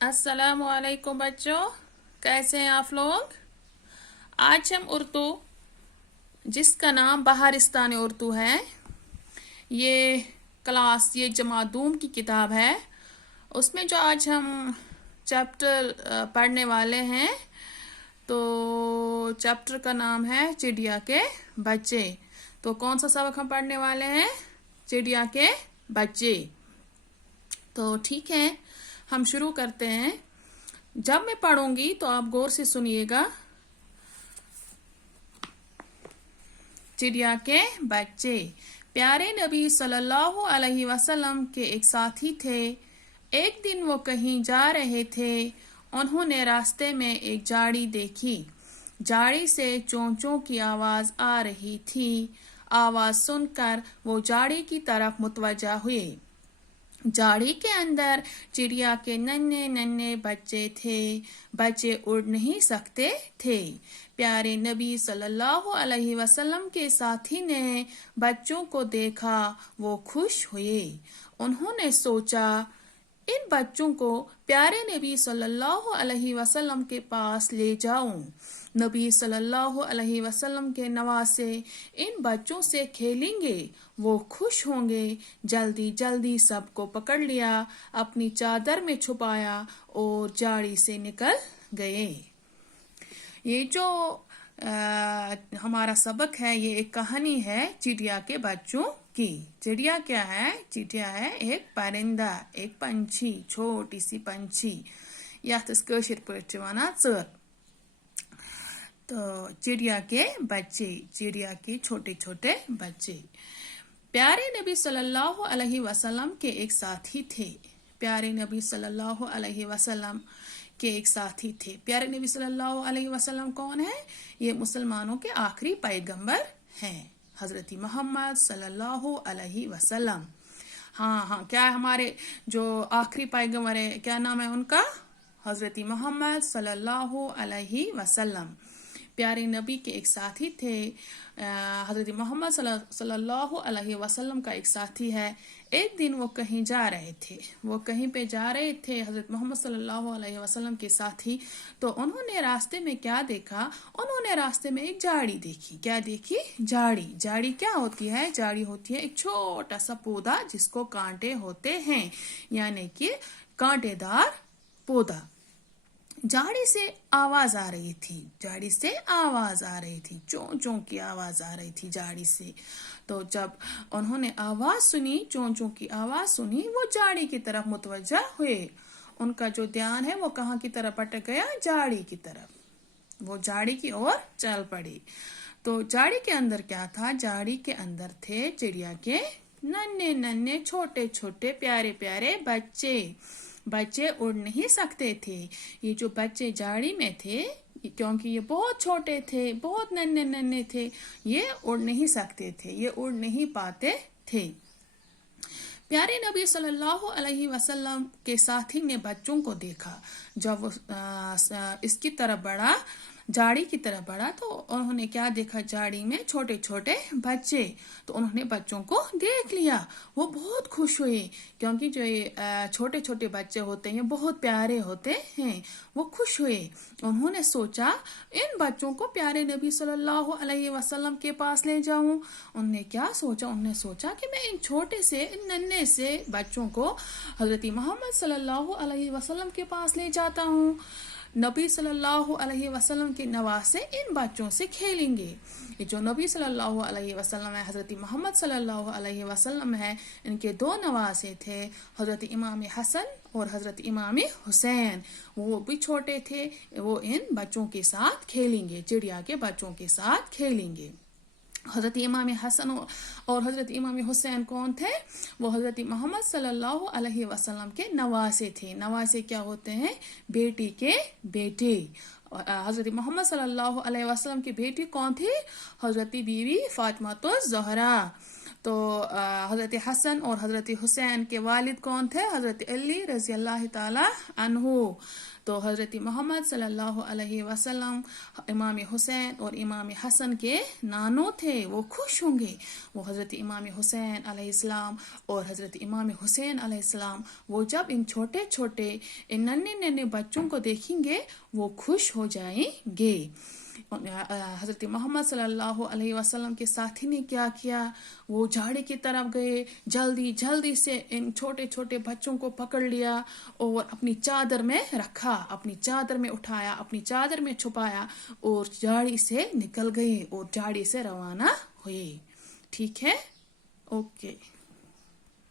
अस्सलाम वालेकुम बच्चों, कैसे हैं आप लोग। आज हम उर्दू, जिसका नाम बहारिस्तान उर्दू है, ये जमादूम की किताब है। उसमें जो आज हम चैप्टर पढ़ने वाले हैं, तो चैप्टर का नाम है चिड़िया के बच्चे। तो कौन सा सबक हम पढ़ने वाले हैं? चिड़िया के बच्चे। तो ठीक है, हम शुरू करते हैं। जब मैं पढ़ूंगी तो आप गौर से सुनिएगा। चिड़िया के बच्चे। प्यारे नबी सल्लल्लाहु अलैहि वसल्लम के एक साथी थे। एक दिन वो कहीं जा रहे थे। उन्होंने रास्ते में एक झाड़ी देखी। झाड़ी से चोंचों की आवाज आ रही थी। आवाज सुनकर वो झाड़ी की तरफ मुतवज्जा हुए। झाड़ी के अंदर चिड़िया के नन्हे नन्हे बच्चे थे। बच्चे उड़ नहीं सकते थे। प्यारे नबी सल्लल्लाहु अलैहि वसल्लम के साथी ने बच्चों को देखा। वो खुश हुए। उन्होंने सोचा, इन बच्चों को प्यारे नबी सल्लल्लाहु अलैहि वसल्लम के पास ले जाऊं। नबी सल्लल्लाहु अलैहि वसल्लम के नवासे इन बच्चों से खेलेंगे। वो खुश होंगे। जल्दी जल्दी सबको पकड़ लिया, अपनी चादर में छुपाया और झाड़ी से निकल गए। ये जो हमारा सबक है, ये एक कहानी है चिड़िया के बच्चों की। चिड़िया क्या है? चिड़िया है एक परिंदा, एक पंछी, छोटी सी पंछी। यथ कशिर पट्टी वनान चर। तो चिड़िया के बच्चे, चिड़िया के छोटे छोटे बच्चे। प्यारे नबी सल्लल्लाहु अलैहि वसल्लम के एक साथी थे। प्यारे नबी सल्लल्लाहु अलैहि वसल्लम के एक साथी थे। प्यारे नबी सल्लल्लाहु अलैहि वसल्लम कौन है? ये मुसलमानों के आखिरी पैगंबर हैं, हजरत मोहम्मद सल्लल्लाहु अलैहि वसल्लम। हाँ, क्या है हमारे जो आखिरी पैगंबर है, क्या नाम है उनका? हजरत मोहम्मद सल्लल्लाहु अलैहि वसल्लम। प्यारे नबी के एक साथी थे। हजरत मोहम्मद सल्लल्लाहु अलैहि वसल्लम का एक साथी है। एक दिन वो कहीं जा रहे थे। वो कहीं पे जा रहे थे, हजरत मोहम्मद सल्लल्लाहु अलैहि वसल्लम के साथी। तो उन्होंने रास्ते में क्या देखा? उन्होंने रास्ते में एक झाड़ी देखी। क्या देखी? झाड़ी। झाड़ी क्या होती है? झाड़ी होती है एक छोटा सा पौधा जिसको कांटे होते हैं, यानी कि कांटेदार पौधा। झाड़ी से आवाज आ रही थी। झाड़ी से आवाज आ रही थी, चों चों की आवाज आ रही थी झाड़ी से। तो जब उन्होंने आवाज सुनी, चों चों की आवाज सुनी, वो झाड़ी की तरफ मुतवज्जा हुए। उनका जो ध्यान है वो कहाँ की तरफ अटक गया? झाड़ी की तरफ। वो झाड़ी की ओर चल पड़ी। तो झाड़ी के अंदर क्या था? झाड़ी के अंदर थे चिड़िया के नन्हे नन्हे छोटे छोटे प्यारे प्यारे बच्चे। बच्चे उड़ नहीं सकते थे। ये जो बच्चे झाड़ी में थे, क्योंकि ये बहुत छोटे थे, बहुत नन्हे नन्हे थे, ये उड़ नहीं सकते थे, ये उड़ नहीं पाते थे। प्यारे नबी सल्लल्लाहु अलैहि वसल्लम के साथी ने बच्चों को देखा। जब वो इसकी तरफ बढ़ा, झाड़ी की तरफ बढ़ा, तो उन्होंने क्या देखा? झाड़ी में छोटे छोटे बच्चे। तो उन्होंने बच्चों को देख लिया। वो बहुत खुश हुए, क्योंकि जो ये छोटे छोटे बच्चे होते हैं बहुत प्यारे होते हैं। वो खुश हुए। उन्होंने सोचा, इन बच्चों को प्यारे नबी सल्लल्लाहु अलैहि वसल्लम के पास ले जाऊं। उन्होंने क्या सोचा? उन्होंने सोचा कि मैं इन छोटे से, इन नन्हे से बच्चों को हजरत मोहम्मद सल्लल्लाहु अलैहि वसल्लम के पास ले जाता हूँ। नबी सल्लल्लाहु अलैहि वसल्लम के नवासे इन बच्चों से खेलेंगे। ये जो नबी सल्लल्लाहु अलैहि वसल्लम है, हजरत मोहम्मद सल्लल्लाहु अलैहि वसल्लम है, इनके दो नवासे थे, हजरत इमाम हसन और हजरत इमाम हुसैन। वो भी छोटे थे। वो इन बच्चों के साथ खेलेंगे, चिड़िया के बच्चों के साथ खेलेंगे। हजरत इमाम हसन और हजरत इमाम हुसैन कौन थे? वो हजरत मोहम्मद सल्लल्लाहु अलैहि वसल्लम के नवासे थे। नवासे क्या होते हैं? बेटी के बेटे। हजरत मोहम्मद सल्लल्लाहु अलैहि वसल्लम की बेटी कौन थी? हजरत बीवी फातिमा तो ज़हरा। تو حضرت حسن اور حضرت حسین کے والد کون تھے؟ حضرت علی رضی اللہ تعالی عنہ. تو حضرت محمد صلی اللہ علیہ وسلم امام حسین اور امام حسن کے نانو تھے. وہ خوش ہوں گے. وہ حضرت امام حسین علیہ السلام اور حضرت امام حسین علیہ السلام وہ جب ان چھوٹے چھوٹے ان ننھے ننھے بچوں کو دیکھیں گے وہ خوش ہو جائیں گے. حضرت محمد صلی اللہ علیہ وسلم کے ساتھی نے کیا کیا؟ وہ جھاڑی کی طرف گئے، جلدی جلدی سے ان چھوٹے چھوٹے بچوں کو پکڑ لیا اور اپنی چادر میں رکھا، اپنی چادر میں اٹھایا، اپنی چادر میں چھپایا اور جھاڑی سے نکل گئے اور جھاڑی سے روانہ ہوئے. ٹھیک ہے؟ اوکے.